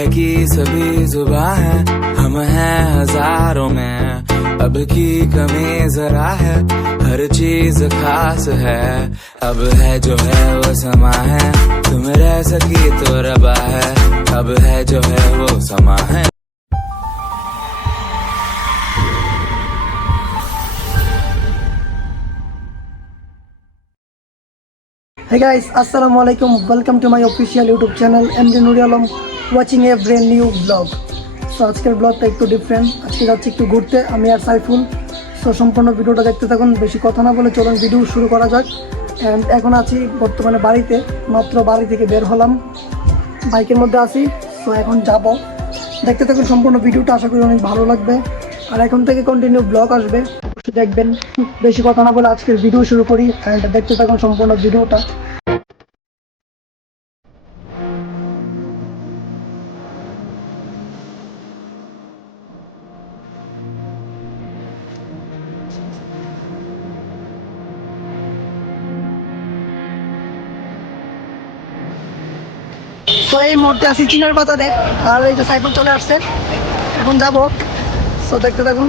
बहकी सभी जुबा है, हम हैं हज़ारों में। अब की कमी जरा है, हर चीज़ खास है। अब है जो है वो समा है, तुम रह सकी तो रबा है। अब है जो है वो समा है। Hey guys, Assalamu alaikum. Welcome to my official YouTube channel MD Nuri watching a brand new vlog. So আজকের ব্লগটা একটু ডিফারেন্ট আজকে যাচ্ছি একটু ঘুরতে। আমি আর সাইফুল। সো সম্পূর্ণ ভিডিওটা দেখতে থাকুন। বেশি কথা না বলে চলুন ভিডিও শুরু করা যাক। অ্যান্ড এখন আছি বর্তমানে বাড়িতে। মাত্র বাড়ি থেকে বের হলাম। বাইকের মধ্যে আছি। সো এখন যাব। দেখতে থাকুন সম্পূর্ণ ভিডিওটা। আশা করি অনেক ভালো লাগবে। আর এখন থেকে কন্টিনিউ ব্লগ আসবে। দেখবেন। বেশি কথা না বলে আজকের ভিডিও শুরু করি। অ্যান্ড দেখতে থাকুন সম্পূর্ণ ভিডিওটা তো এই মুহূর্তে আছি চিনার পাতাতে আর এই যে সাইকেল চলে আসছে। এখন যাব। তো দেখতে থাকুন।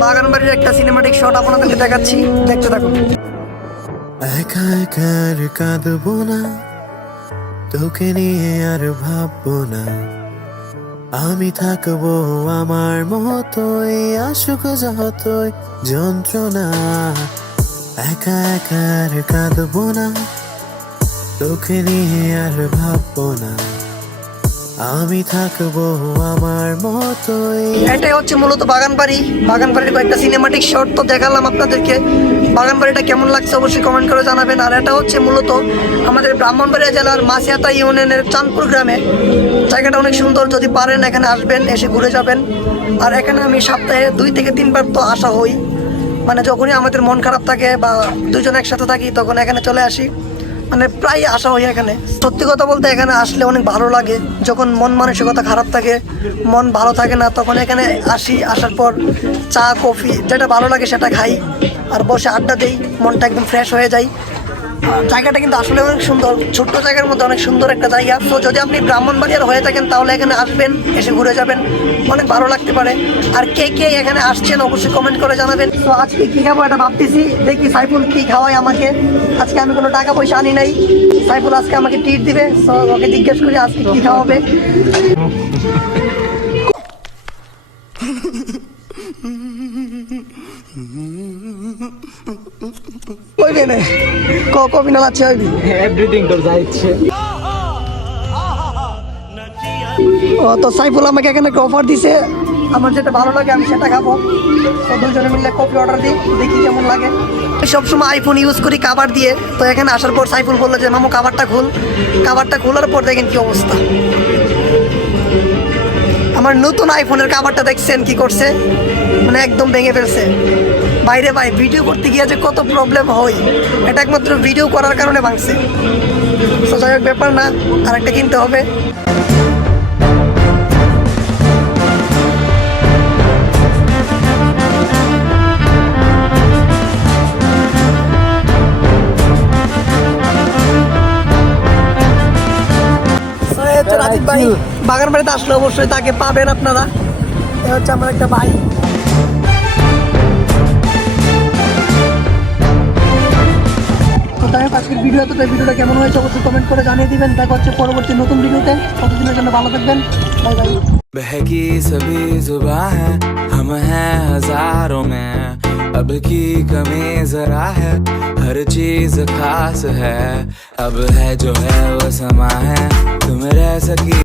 তো বাগান বাড়ির একটা সিনেমাটিক শট আপনাদেরকে দেখাচ্ছি। দেখতে থাকুন। একা একা কাঁদবো না, তোকে নিয়ে আর ভাববো না। আমি থাকব আমার মতোই, আসুক যতই যন্ত্রণা। একা একা কাঁদবো না, তোকে নিয়ে আর ভাববো না। আমি থাকব আমার মতোই। এটাই হচ্ছে মূলত বাগান বাড়ি। বাগান বাড়ির কয়েকটা সিনেমাটিক শট তো দেখালাম আপনাদেরকে। বাগান বাড়িটা কেমন লাগছে অবশ্যই কমেন্ট করে জানাবেন। আর এটা হচ্ছে মূলত আমাদের ব্রাহ্মণবাড়িয়া জেলার মাসিয়াতা ইউনিয়নের চাঁদপুর গ্রামে। জায়গাটা অনেক সুন্দর, যদি পারেন এখানে আসবেন, এসে ঘুরে যাবেন। আর এখানে আমি সপ্তাহে দুই থেকে তিনবার তো আসা হই। মানে যখনই আমাদের মন খারাপ থাকে বা দুজন একসাথে থাকি, তখন এখানে চলে আসি। মানে প্রায় আসা হয় এখানে। সত্যি কথা বলতে এখানে আসলে অনেক ভালো লাগে। যখন মন মানসিকতা খারাপ থাকে, মন ভালো থাকে না, তখন এখানে আসি, আসার পর চা, কফি, যেটা ভালো লাগে সেটা খাই। আর বসে আড্ডা দিই, মনটা একদম ফ্রেশ হয়ে যায়। জায়গাটা কিন্তু আসলে অনেক সুন্দর। ছোট্ট জায়গার মধ্যে অনেক সুন্দর একটা জায়গা। তো যদি আপনি ব্রাহ্মণবাড়িয়ার হয়ে থাকেন, তাহলে এখানে আসবেন, এসে ঘুরে যাবেন। অনেক ভালো লাগতে পারে। আর কে কে এখানে আসছেন, অবশ্যই কমেন্ট করে জানাবেন। তো আজকে কী খাব এটা ভাবতেছি। দেখি সাইফুল কী খাওয়ায় আমাকে। আজকে আমি কোনো টাকা পয়সা আনি নাই। সাইফুল আজকে আমাকে ট্রিট দিবে। তো ওকে জিজ্ঞেস করি আজকে কী খাওয়াবে। কেনে কবি না বাচ্চা এভরিথিং তোর যা ও তো সাইফুল আমাকে এখানে একটা অফার দিছে। আমার যেটা ভালো লাগে আমি সেটা খাব। তো দুজনে মিলে কফি অর্ডার দিই দেখি কেমন লাগে। সবসময় আইফোন ইউজ করি কাবার দিয়ে। তো এখানে আসার পর সাইফুল বলল যে মামু কাবারটা খুল। কাবারটা খোলার পর দেখেন কি অবস্থা। আমার নতুন আইফোনের কাবারটা দেখছেন কি করছে? মানে একদম ভেঙে ফেলছে। বাইরে ভাই ভিডিও করতে গিয়ে যে কত প্রবলেম হয় এটা একমাত্র ভিডিও করার কারণে ভাঙছে। তো যাই হোক ব্যাপার না আরেকটা কিনতে হবে। রাজীব ভাই। বাগান বাড়িতে আসলে অবশ্যই তাকে পাবেন আপনারা। এ হচ্ছে আমার একটা ভাই। যাই হোক আজকের ভিডিও তো ভিডিওটা কেমন হয়েছে অবশ্যই কমেন্ট করে জানিয়ে দিবেন দেখা হচ্ছে পরবর্তী নতুন ভিডিওতে ততদিনের জন্য ভালো থাকবেন বাই বাই बहकी सभी जुबा है हम हैं हजारों में अब की कमी जरा है हर चीज खास है अब है जो है वो समा है तुम रह सकी